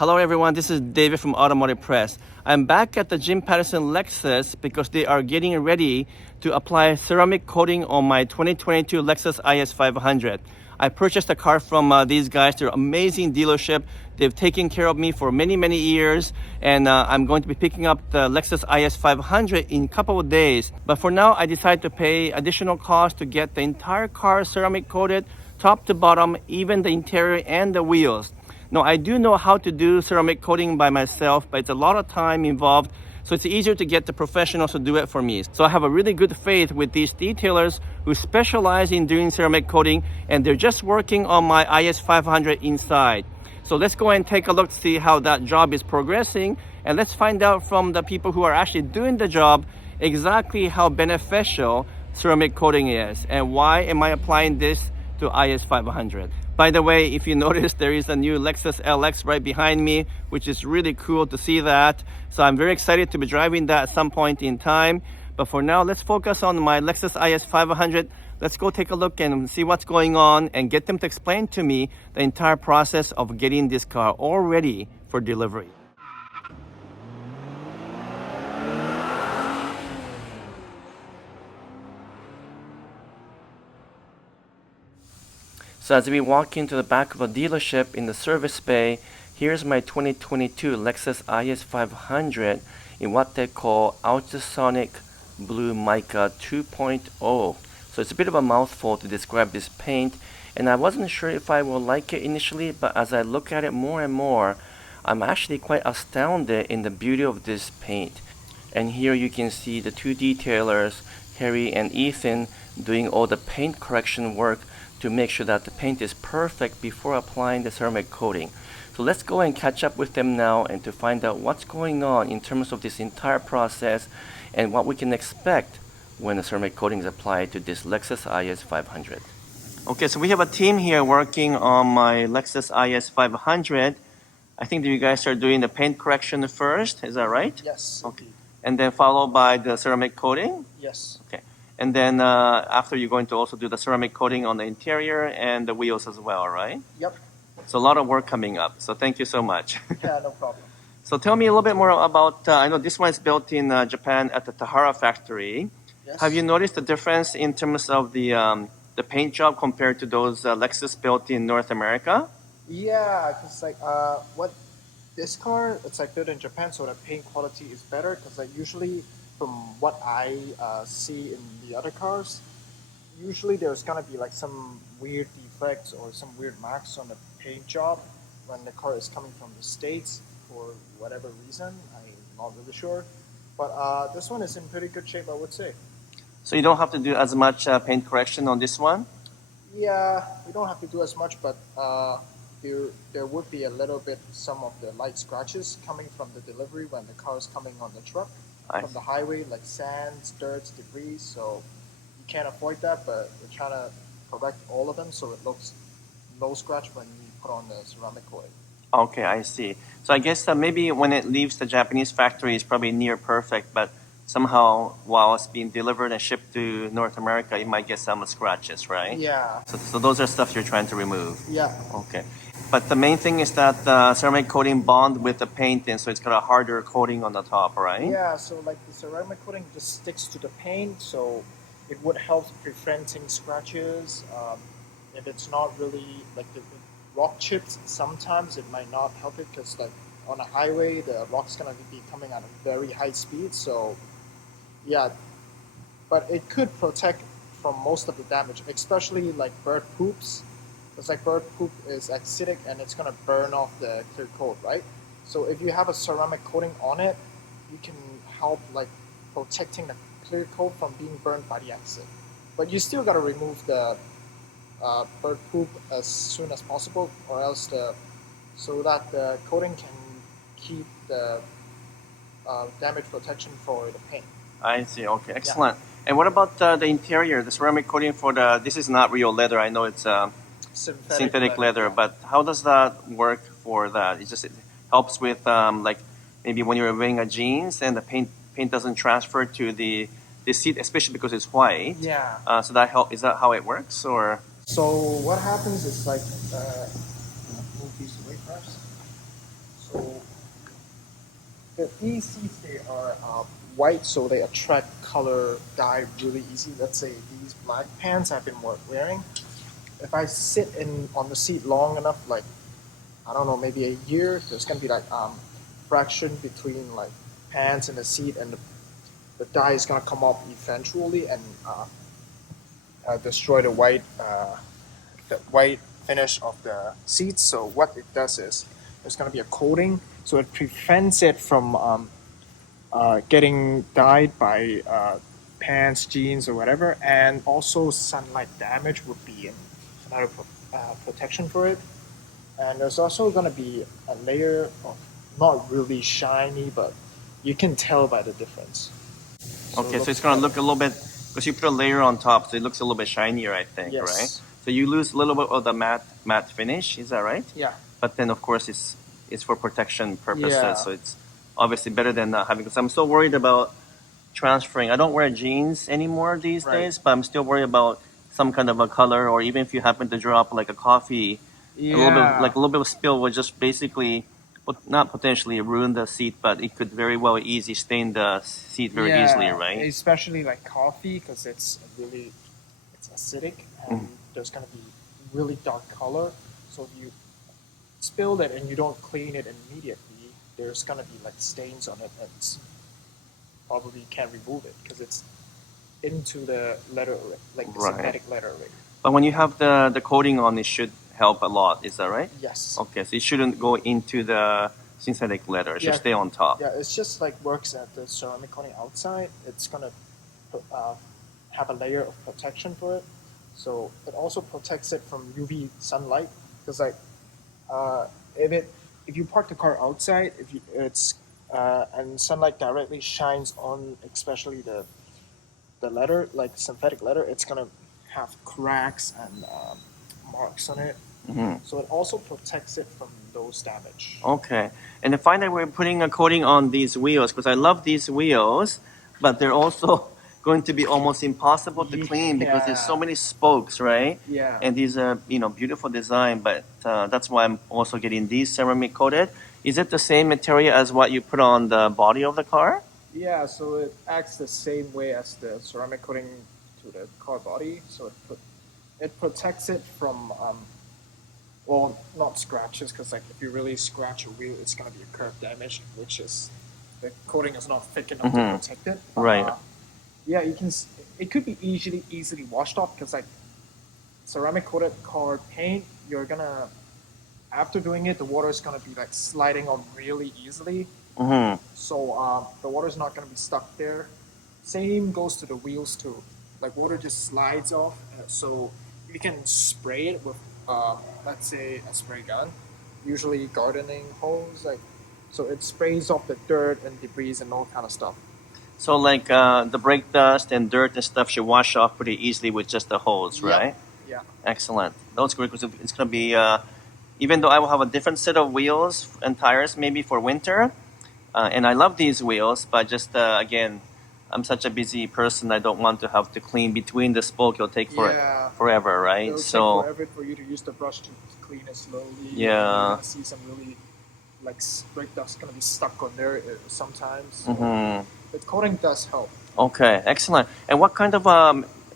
Hello everyone, this is David from Automotive Press. I'm back at the Jim Pattison Lexus because they are getting ready to apply ceramic coating on my 2022 Lexus IS 500. I purchased a car from these guys. They're an amazing dealership. They've taken care of me for many years, and I'm going to be picking up the Lexus IS 500 in a couple of days. But for now, I decided to pay additional cost to get the entire car ceramic coated, top to bottom, even the interior and the wheels. Now, I do know how to do ceramic coating by myself, but it's a lot of time involved, so it's easier to get the professionals to do it for me. So I have a really good faith with these detailers who specialize in doing ceramic coating, and they're just working on my IS 500 inside. So let's go and take a look to see how that job is progressing, and let's find out from the people who are actually doing the job exactly how beneficial ceramic coating is, and why am I applying this to IS 500. By the way, if you notice, there is a new Lexus LX right behind me, which is really cool to see that. So I'm very excited to be driving that at some point in time. But for now, let's focus on my Lexus IS 500. Let's go take a look and see what's going on and get them to explain to me the entire process of getting this car all ready for delivery. So as we walk into the back of a dealership in the service bay, here's my 2022 Lexus IS 500 in what they call Ultrasonic Blue Mica 2.0. So it's a bit of a mouthful to describe this paint, and I wasn't sure if I will like it initially, but as I look at it more and more, I'm actually quite astounded in the beauty of this paint. And here you can see the two detailers, Harry and Ethan, doing all the paint correction work to make sure that the paint is perfect before applying the ceramic coating. So let's go and catch up with them now and to find out what's going on in terms of this entire process and what we can expect when the ceramic coating is applied to this Lexus IS 500. Okay, so we have a team here working on my Lexus IS 500. I think that you guys are doing the paint correction first, is that right? Yes. Okay. And then followed by the ceramic coating? Yes. Okay. And then after you're going to also do the ceramic coating on the interior and the wheels as well, right? Yep. So a lot of work coming up. So thank you so much. Yeah, no problem. So tell me a little bit more about, I know this one is built in Japan at the Tahara factory. Yes. Have you noticed the difference in terms of the paint job compared to those Lexus built in North America? Yeah, because what this car, it's built in Japan, so the paint quality is better. Because usually, from what I see in the other cars, usually there's gonna be some weird defects or some weird marks on the paint job when the car is coming from the States for whatever reason. I'm not really sure, but this one is in pretty good shape, I would say. So you don't have to do as much paint correction on this one? Yeah, we don't have to do as much, but there would be a little bit some of the light scratches coming from the delivery when the car is coming on the truck from the highway, like sands, dirt, debris. So you can't avoid that, but we're trying to correct all of them so it looks no scratch when you put on the ceramic coating. Okay, I see. So I guess maybe when it leaves the Japanese factory, it's probably near perfect, but somehow while it's being delivered and shipped to North America, you might get some scratches, right? Yeah. So those are stuff you're trying to remove? Yeah. Okay. But the main thing is that the ceramic coating bond with the paint, and so it's got a harder coating on the top, right? Yeah, so the ceramic coating just sticks to the paint, so it would help preventing scratches. If it's not really the rock chips, sometimes it might not help it because on a highway, the rock's gonna be coming at a very high speed. So yeah, but it could protect from most of the damage, especially bird poops. Because bird poop is acidic and it's gonna burn off the clear coat, right? So if you have a ceramic coating on it, you can help protecting the clear coat from being burned by the acid. But you still gotta remove the bird poop as soon as possible, or else so that the coating can keep the damage protection for the paint. I see. Okay, excellent. Yeah. And what about the interior, the ceramic coating for this is not real leather. I know it's synthetic leather, yeah. But how does that work for that? It helps with maybe when you're wearing a jeans and the paint doesn't transfer to the seat, especially because it's white. Yeah. So is that how it works, or? So what happens is move these away first. So these seats, they are white, so they attract color dye really easy. Let's say these black pants I've been wearing. If I sit on the seat long enough, like I don't know, maybe a year, there's gonna be like fraction between like pants and the seat, and the dye is gonna come off eventually and destroy the white finish of the seats. So what it does is there's gonna be a coating, so it prevents it from getting dyed by pants, jeans, or whatever, and also sunlight damage would be another protection for it. And there's also going to be a layer of not really shiny, but you can tell by the difference. Okay, so it's gonna look a little bit, because you put a layer on top, so it looks a little bit shinier, I think, Yes. right? So you lose a little bit of the matte finish, is that right? Yeah. But then of course it's for protection purposes, Yeah. so it's obviously better than not having. Because I'm still worried about transferring. I don't wear jeans anymore these Right. days, but I'm still worried about some kind of a color, or even if you happen to drop like a coffee, a little bit like a little bit of spill would just basically not potentially ruin the seat, but it could very well easily stain the seat very easily, right? Especially like coffee, because it's acidic, and there's gonna be really dark color. So if you spill it and you don't clean it immediately, there's gonna be like stains on it, and probably can't remove it because it's into the leather, like the Right. synthetic leather already. But when you have the coating on, it should help a lot. Is that right? Yes. Okay, so it shouldn't go into the synthetic leather. It should Yeah. stay on top. Yeah, it's just like works at the ceramic coating outside. It's gonna have a layer of protection for it, so it also protects it from UV sunlight. Because like uh, if you park the car outside, if you, it's and sunlight directly shines on, especially the leather, like synthetic leather, it's gonna have cracks and marks on it. So it also protects it from those damage. Okay, and then finally we're putting a coating on these wheels because I love these wheels, but they're also going to be almost impossible to clean because there's so many spokes, right? Yeah. And these are beautiful design, but that's why I'm also getting these ceramic coated. Is it the same material as what you put on the body of the car? Yeah, so it acts the same way as the ceramic coating to the car body. So it protects it from well, not scratches, because like if you really scratch a wheel, it's gonna be a curb damage, which is the coating is not thick enough to protect it. Right. Yeah, you can. It could be easily washed off, because like ceramic coated car paint, you're gonna after doing it, the water is gonna be like sliding on really easily. So the water is not gonna be stuck there. Same goes to the wheels too. Like water just slides off, so you can spray it with, let's say, a spray gun, usually gardening hose, like, so it sprays off the dirt and debris and all kind of stuff. So like the brake dust and dirt and stuff should wash off pretty easily with just the hose, right? Yeah. Excellent. That's great because it's going to be, even though I will have a different set of wheels and tires maybe for winter, and I love these wheels, but just again, I'm such a busy person. I don't want to have to clean between the spoke. It'll take forever, right? It'll So take forever for you to use the brush to clean it slowly. Yeah. You're gonna see some really like brake dust gonna be stuck on there sometimes. So the coating does help. Okay, excellent. And what kind of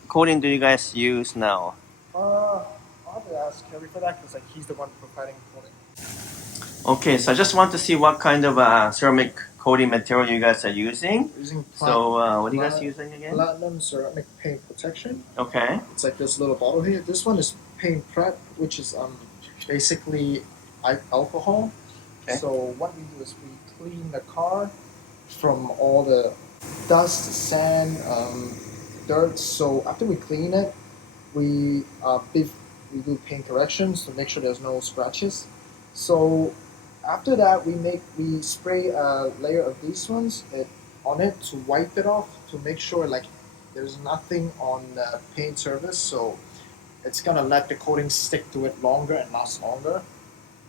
coating do you guys use now? I'll have to ask Kerry for that, because like he's the one providing coating. Okay, so I just want to see what kind of ceramic coating material you guys are using. Using So what are you guys using again? platinum ceramic paint protection. Okay. It's like this little bottle here. This one is paint prep, which is basically alcohol. Okay. So what we do is we clean the car from all the dust, sand, dirt. So after we clean it, we do paint corrections to make sure there's no scratches. So after that, we spray a layer of these ones on it to wipe it off, to make sure like there's nothing on the paint surface. So it's gonna let the coating stick to it longer and last longer.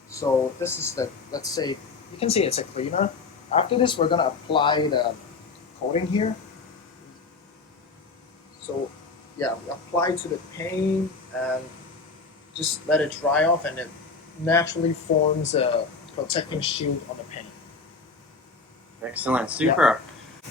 So this is let's say, you can see it's a cleaner. After this, we're gonna apply the coating here. So yeah, we apply to the paint and just let it dry off, and it naturally forms a protecting shield on the paint. Excellent, super.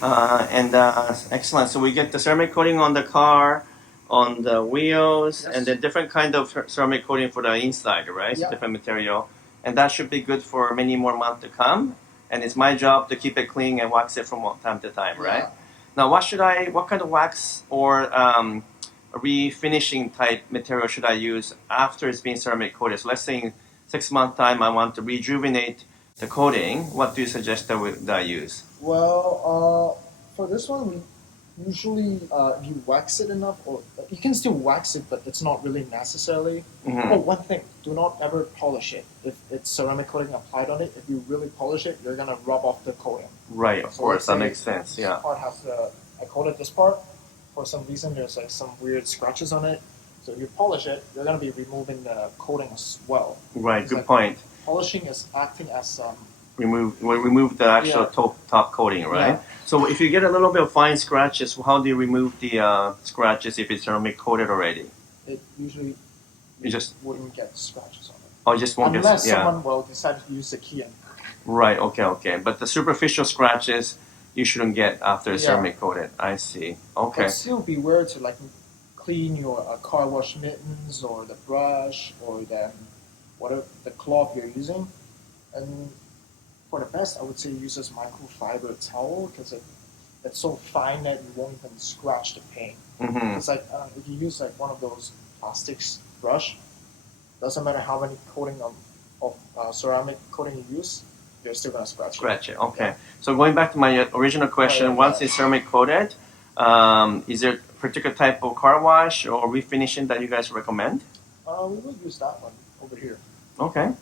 Excellent. So we get the ceramic coating on the car, on the wheels, Yes. and then different kind of ceramic coating for the inside, right? So Yeah. different material, and that should be good for many more months to come. And it's my job to keep it clean and wax it from time to time, right? Yeah. Now, what kind of wax or refinishing type material should I use after it's been ceramic coated? So let's say in 6 months time, I want to rejuvenate the coating. What do you suggest that I use? Well, for this one, we usually if you wax it enough, or you can still wax it, but it's not really necessary. Mhm. Oh, one thing: do not ever polish it. If it's ceramic coating applied on it, if you really polish it, you're gonna rub off the coating. Right, of So course, let's that say makes sense. Yeah. This part has I coated this part. For some reason, there's like some weird scratches on it. So if you polish it, you're gonna be removing the coating as well. Right, It's good like point. Polishing is acting as Remove the actual Yeah. top coating, right? Yeah. So if you get a little bit of fine scratches, how do you remove the scratches if it's ceramic coated already? It usually You just wouldn't get scratches on it. or just won't Unless get yeah. someone will decide to use the key and Right, okay. But the superficial scratches you shouldn't get after Yeah. ceramic coated. I see. Okay. but still beware to like clean your car wash mittens or the brush or the whatever the cloth you're using. And for the best, I would say use this microfiber towel because it's so fine that you won't even scratch the paint. Mm-hmm. It's like if you use like one of those plastics brush, doesn't matter how many coating of ceramic coating you use, you're still gonna scratch it. Scratch it. Okay. Yeah. So going back to my original question, yeah. once it's ceramic coated, is there a particular type of car wash or refinishing that you guys recommend? We will use that one over here. Okay.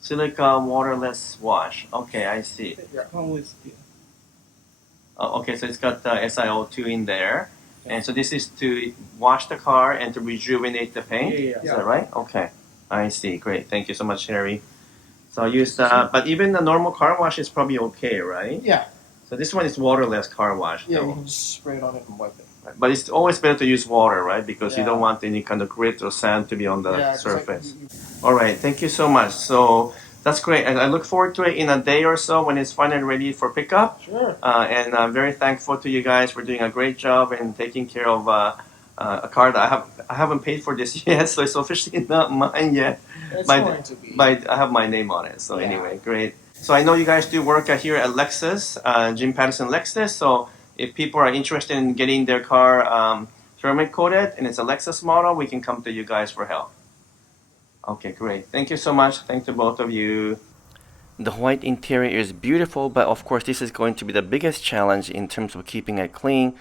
Silica waterless wash. Okay, I see. Yeah. Okay, so it's got the SiO2 in there. And so this is to wash the car and to rejuvenate the paint? Yeah. Is that right? Okay. I see. Great. Thank you so much, Harry. So I'll use that. But even the normal car wash is probably okay, right? Yeah. So this one is waterless car wash. Yeah, though. you can just spray it on it and wipe it. But it's always better to use water, right? Because you Yeah. don't want any kind of grit or sand to be on the Yeah, 'cause, like, surface. All right, thank you so much. So that's great. And I look forward to it in a day or so when it's finally ready for pickup. Sure. And I'm very thankful to you guys for doing a great job and taking care of a car that I haven't paid for this yet, so it's officially not mine yet. It's By- going to be. I have my name on it. So Yeah. anyway, great. So I know you guys do work here at Lexus, Jim Pattison Lexus. So if people are interested in getting their car ceramic coated and it's a Lexus model, we can come to you guys for help. Okay, great. Thank you so much. Thanks to both of you. The white interior is beautiful, but of course this is going to be the biggest challenge in terms of keeping it clean.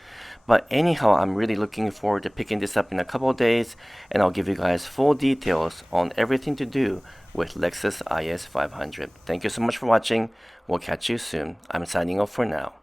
But anyhow, I'm really looking forward to picking this up in a couple of days, and I'll give you guys full details on everything to do with Lexus IS 500. Thank you so much for watching. We'll catch you soon. I'm signing off for now.